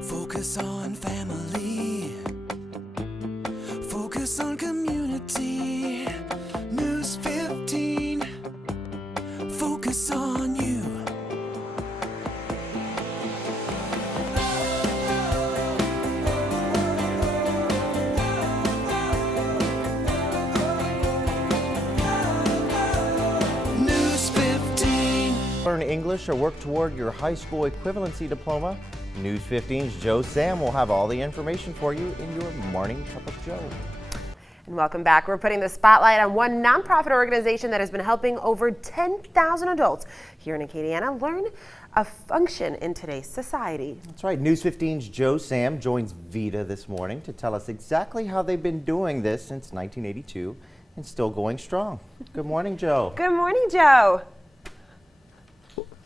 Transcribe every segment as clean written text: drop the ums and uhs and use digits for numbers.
Focus on family. Focus on community. News 15. Focus on you. News 15. Learn English or work toward your high school equivalency diploma? News 15's Joe Sam will have all the information for you in your morning cup of Joe. And welcome back. We're putting the spotlight on one nonprofit organization that has been helping over 10,000 adults here in Acadiana learn a function in today's society. That's right. News 15's Joe Sam joins Vita this morning to tell us exactly how they've been doing this since 1982 and still going strong. Good morning, Joe. Good morning, Joe.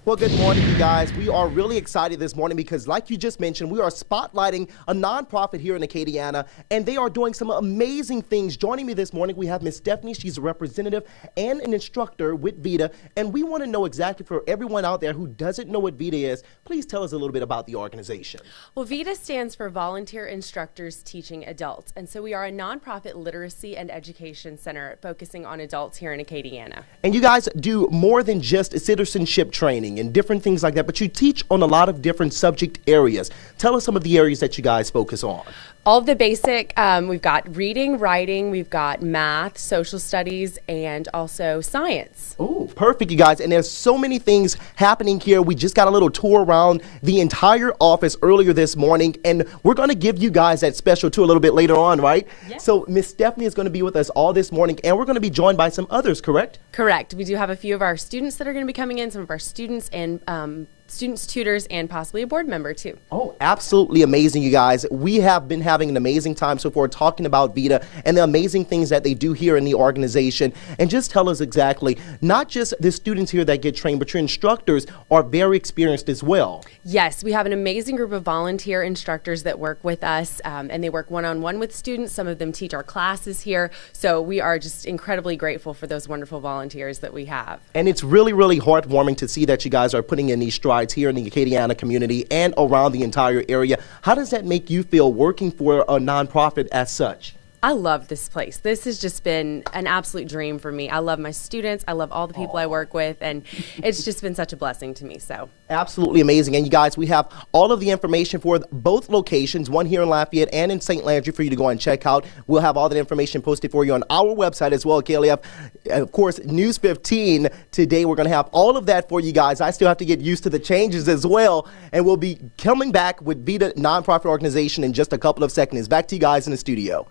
Well, good morning, you guys. We are really excited this morning because, like you just mentioned, we are spotlighting a nonprofit here in Acadiana, and they are doing some amazing things. Joining me this morning, we have Miss Stephanie. She's a representative and an instructor with Vita, and we want to know exactly, for everyone out there who doesn't know what Vita is, please tell us a little bit about the organization. Well, Vita stands for Volunteer Instructors Teaching Adults, and so we are a nonprofit literacy and education center focusing on adults here in Acadiana. And you guys do more than just citizenship training and different things like that, but you teach on a lot of different subject areas. Tell us some of the areas that you guys focus on. All of the basic, we've got reading, writing, we've got math, social studies, and also science. Oh, perfect, you guys. And there's so many things happening here. We just got a little tour around the entire office earlier this morning, and we're going to give you guys that special tour a little bit later on, right? Yes. So Miss Stephanie is going to be with us all this morning, and we're going to be joined by some others, correct? Correct. We do have a few of our students that are going to be coming in, some of our students and students, tutors, and possibly a board member too. Oh, absolutely amazing, you guys. We have been having an amazing time so far talking about Vita and the amazing things that they do here in the organization. And just tell us exactly, not just the students here that get trained, but your instructors are very experienced as well. Yes, we have an amazing group of volunteer instructors that work with us, and they work one-on-one with students. Some of them teach our classes here, so we are just incredibly grateful for those wonderful volunteers that we have. And it's really, really heartwarming to see that you guys are putting in these strides here in the Acadiana community and around the entire area. How does that make you feel working for a nonprofit as such? I love this place. This has just been an absolute dream for me. I love my students. I love all the people I work with, and it's just been such a blessing to me. So absolutely amazing. And you guys, we have all of the information for both locations, one here in Lafayette and in St. Landry, for you to go and check out. We'll have all that information posted for you on our website as well, KLF. And of course, News 15 today. We're going to have all of that for you guys. I still have to get used to the changes as well, and we'll be coming back with Vita Nonprofit Organization in just a couple of seconds. Back to you guys in the studio.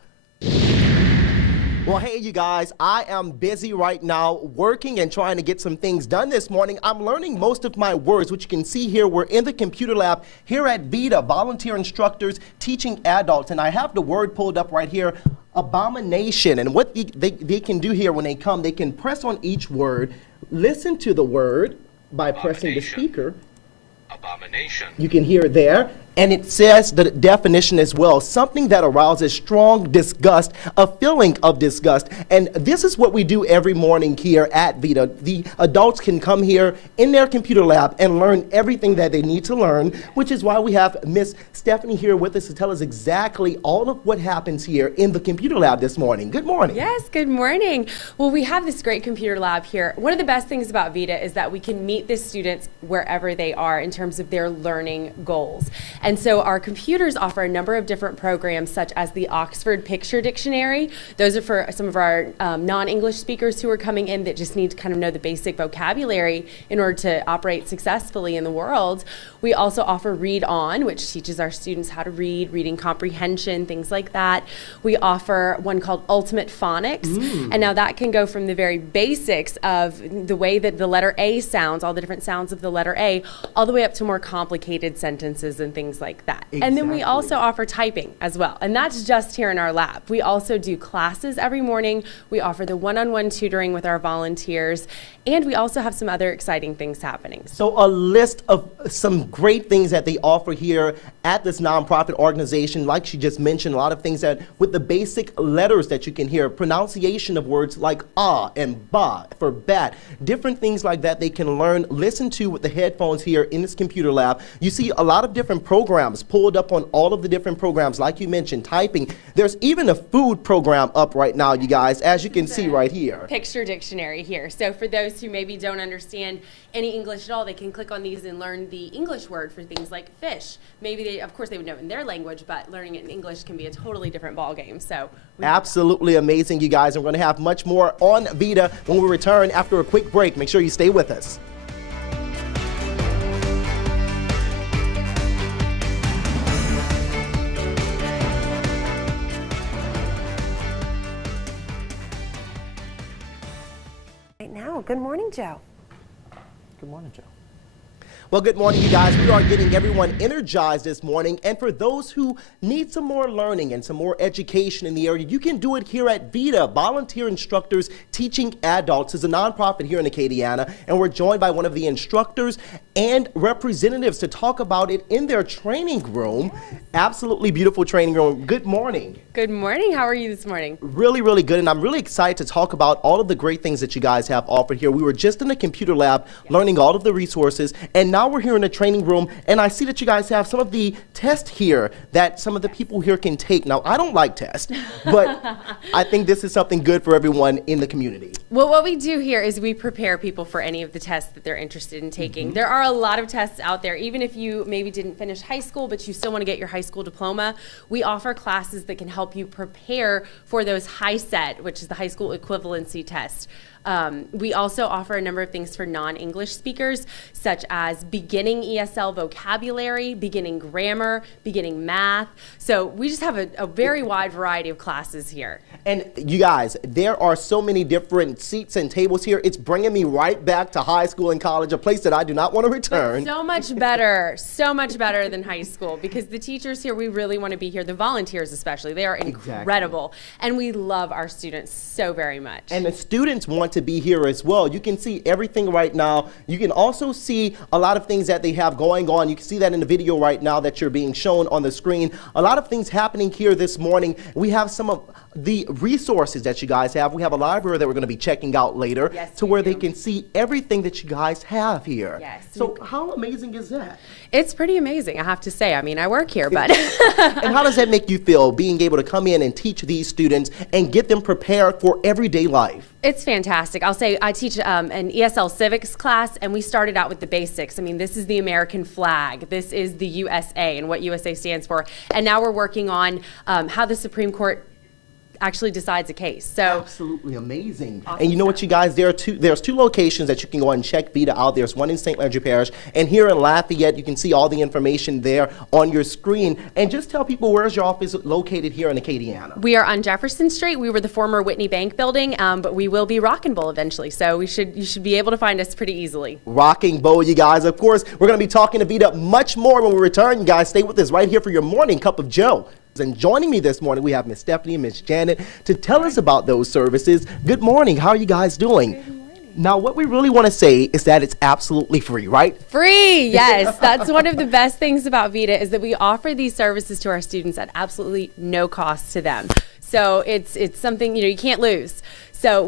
Well, hey, you guys, I am busy right now working and trying to get some things done this morning. I'm learning most of my words, which you can see here. We're in the computer lab here at Vita, volunteer instructors teaching adults. And I have the word pulled up right here, abomination. And what they can do here when they come, they can press on each word, listen to the word by pressing the speaker. Abomination. You can hear it there. And it says the definition as well, something that arouses strong disgust, a feeling of disgust. And this is what we do every morning here at Vita. The adults can come here in their computer lab and learn everything that they need to learn, which is why we have Miss Stephanie here with us to tell us exactly all of what happens here in the computer lab this morning. Good morning. yes, good morning. Well, we have this great computer lab here. One of the best things about Vita is that we can meet the students wherever they are in terms of their learning goals. And so our computers offer a number of different programs, such as the Oxford Picture Dictionary. Those are for some of our non-English speakers who are coming in that just need to kind of know the basic vocabulary in order to operate successfully in the world. We also offer Read On, which teaches our students how to read, reading comprehension, things like that. We offer one called Ultimate Phonics, and now that can go from the very basics of the way that the letter A sounds, all the different sounds of the letter A, all the way up to more complicated sentences and things things like that. And then we also offer typing as well, and that's just here in our lab. We also do classes every morning. We offer the one-on-one tutoring with our volunteers, and we also have some other exciting things happening. So a list of some great things that they offer here at this nonprofit organization. Like she just mentioned, a lot of things that with the basic letters that you can hear, pronunciation of words like ah and ba for bat, different things like that they can learn, listen to with the headphones here in this computer lab. You see a lot of different programs pulled up on all of the different programs, like you mentioned, typing. There's even a food program up right now, you guys, as you can see right here. Picture dictionary here. So for those who maybe don't understand any English at all, they can click on these and learn the English word for things like fish. Maybe they, of course, they would know in their language, but learning it in English can be a totally different ballgame. So absolutely amazing, you guys. And we're going to have much more on Vita when we return after a quick break. Make sure you stay with us. Right now, good morning, Joe. Good morning, Joe. Well, good morning, you guys. We are getting everyone energized this morning. And for those who need some more learning and some more education in the area, you can do it here at Vita. Volunteer Instructors Teaching Adults is a nonprofit here in Acadiana. And we're joined by one of the instructors and representatives to talk about it in their training room. Absolutely beautiful training room. Good morning. good morning. How are you this morning? Really, really good. And I'm really excited to talk about all of the great things that you guys have offered here. We were just in the computer lab learning all of the resources. And now we're here in the training room. And I see that you guys have some of the tests here that some of the people here can take. Now, I don't like tests, but I think this is something good for everyone in the community. Well, what we do here is we prepare people for any of the tests that they're interested in taking. There are a lot of tests out there. Even if you maybe didn't finish high school, but you still want to get your high school diploma, we offer classes that can help you prepare for those high set, which is the high school equivalency test. We also offer a number of things for non-English speakers, such as beginning ESL vocabulary, beginning grammar, beginning math. So we just have a very wide variety of classes here. And you guys, there are so many different seats and tables here. It's bringing me right back to high school and college, a place that I do not want to return. So much better than high school, because the teachers here, we really want to be here. The volunteers especially, they are incredible. And we love our students so very much. And the students want to be here as well. You can see everything right now. You can also see a lot of things that they have going on. You can see that in the video right now that you're being shown on the screen. A lot of things happening here this morning. We have some of the resources that you guys have. We have a library that we're going to be checking out later to where they can see everything that you guys have here. Yes. So how amazing is that? It's pretty amazing, I have to say. I mean, I work here, but. And how does that make you feel, being able to come in and teach these students and get them prepared for everyday life? It's fantastic. I'll say I teach an ESL civics class, and we started out with the basics. I mean, this is the American flag. This is the USA and what USA stands for. And now we're working on how the Supreme Court actually decides a case. So absolutely amazing. Awesome. And you know what, you guys, there's two locations that you can go and check Vita out. There's one in St. Landry Parish, and here in Lafayette. You can see all the information there on your screen. And just tell people, where's your office located here in Acadiana? We are on Jefferson Street. We were the former Whitney Bank building, but we will be Rockin' Bowl eventually. So you should be able to find us pretty easily. Rocking Bowl, you guys. Of course, we're going to be talking to Vita much more when we return. You guys stay with us right here for your morning cup of Joe. And joining me this morning, we have Miss Stephanie and Miss Janet to tell us about those services. Good morning. How are you guys doing? Good morning. Now, what we really want to say is that it's absolutely free, right? Free, yes. That's one of the best things about Vita, is that we offer these services to our students at absolutely no cost to them. So it's something, you can't lose. So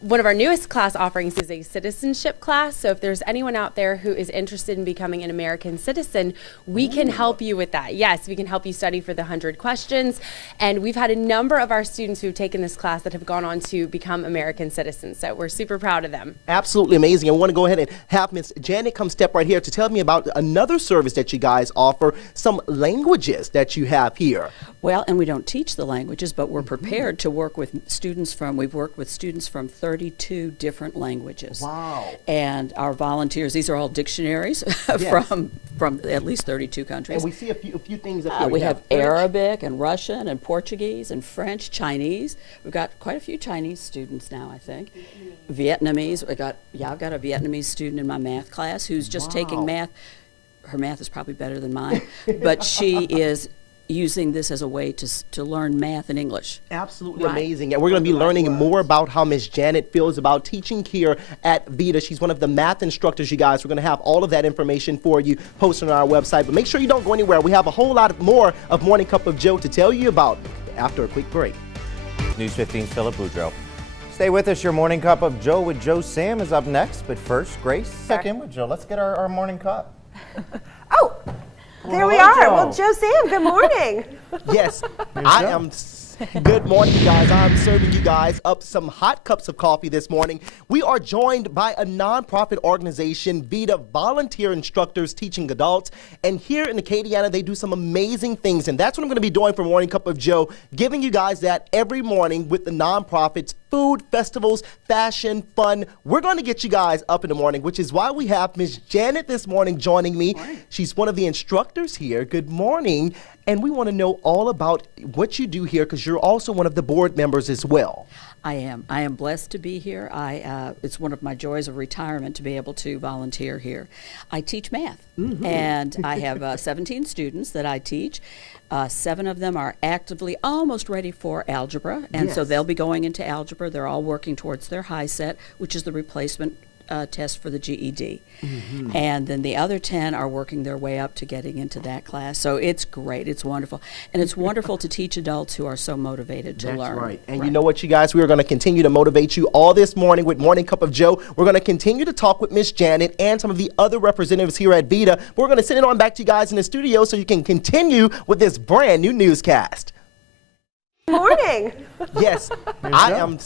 one of our newest class offerings is a citizenship class. So if there's anyone out there who is interested in becoming an American citizen, we can help you with that. Yes, we can help you study for the 100 questions. And we've had a number of our students who've taken this class that have gone on to become American citizens. So we're super proud of them. Absolutely amazing. I want to go ahead and have Miss Janet come step right here to tell me about another service that you guys offer, some languages that you have here. Well, and we don't teach the languages, but we're prepared to work with students we've worked with students from 32 different languages. Wow. And our volunteers, these are all dictionaries from at least 32 countries. And we see a few things up here. We have Arabic and Russian and Portuguese and French, Chinese. We've got quite a few Chinese students now, I think. Vietnamese, I've got a Vietnamese student in my math class who's just taking math her math is probably better than mine, but she is using this as a way to learn math and English. Absolutely amazing. And we're going to be learning more about how Miss Janet feels about teaching here at Vita. She's one of the math instructors, you guys. We're going to have all of that information for you posted on our website. But make sure you don't go anywhere. We have a whole lot more of Morning Cup of Joe to tell you about after a quick break. News 15's Philip Boudreau. Stay with us. Your Morning Cup of Joe with Joe Sam is up next. But first, Grace, check in with Joe. Let's get our morning cup. Oh, there we hello, are. Joe. Well, Joe Sam, good morning. Yes, I am. Good morning, you guys. I'm serving you guys up some hot cups of coffee this morning. We are joined by a nonprofit organization, Vita, volunteer instructors teaching adults. And here in Acadiana, they do some amazing things. And that's what I'm going to be doing for Morning Cup of Joe, giving you guys that every morning with the nonprofits, food, festivals, fashion, fun. We're going to get you guys up in the morning, which is why we have Miss Janet this morning joining me. She's one of the instructors here. Good morning. And we want to know all about what you do here because you're also one of the board members as well. I am. I am blessed to be here. It's one of my joys of retirement to be able to volunteer here. I teach math, and I have 17 students that I teach. 7 of them are actively almost ready for algebra, and so they'll be going into algebra. They're all working towards their high set, which is the replacement test for the GED. And then the other 10 are working their way up to getting into that class. So it's great. It's wonderful. And it's wonderful to teach adults who are so motivated to learn. That's right. And you know what, you guys? We are going to continue to motivate you all this morning with Morning Cup of Joe. We're going to continue to talk with Miss Janet and some of the other representatives here at Vita. We're going to send it on back to you guys in the studio so you can continue with this brand new newscast. Morning. Yes, I am.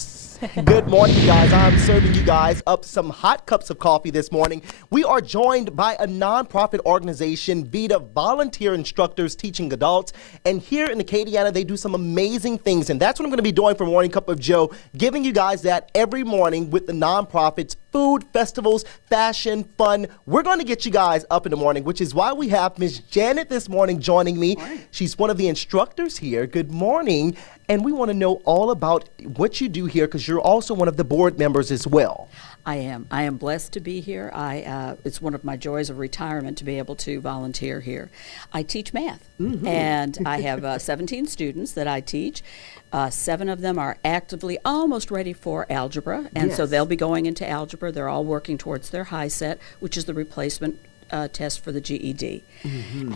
Good morning, you guys. I'm serving you guys up some hot cups of coffee this morning. We are joined by a nonprofit organization, Vita, volunteer instructors teaching adults. And here in Acadiana, they do some amazing things. And that's what I'm going to be doing for Morning Cup of Joe, giving you guys that every morning with the nonprofits, food, festivals, fashion, fun. We're going to get you guys up in the morning, which is why we have Miss Janet this morning joining me. She's one of the instructors here. Good morning. And we want to know all about what you do here because you're also one of the board members as well. I am. I am blessed to be here. It's one of my joys of retirement to be able to volunteer here. I teach math, and I have 17 students that I teach. 7 of them are actively almost ready for algebra, and so they'll be going into algebra. They're all working towards their high set, which is the replacement test for the GED.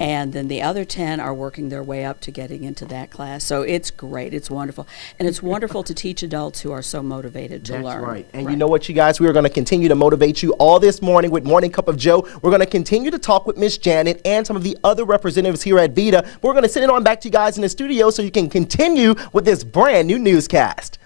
And then the other 10 are working their way up to getting into that class. So it's great. It's wonderful. And it's wonderful to teach adults who are so motivated to learn. That's right. And you know what, you guys? We are going to continue to motivate you all this morning with Morning Cup of Joe. We're going to continue to talk with Miss Janet and some of the other representatives here at Vita. We're going to send it on back to you guys in the studio so you can continue with this brand new newscast.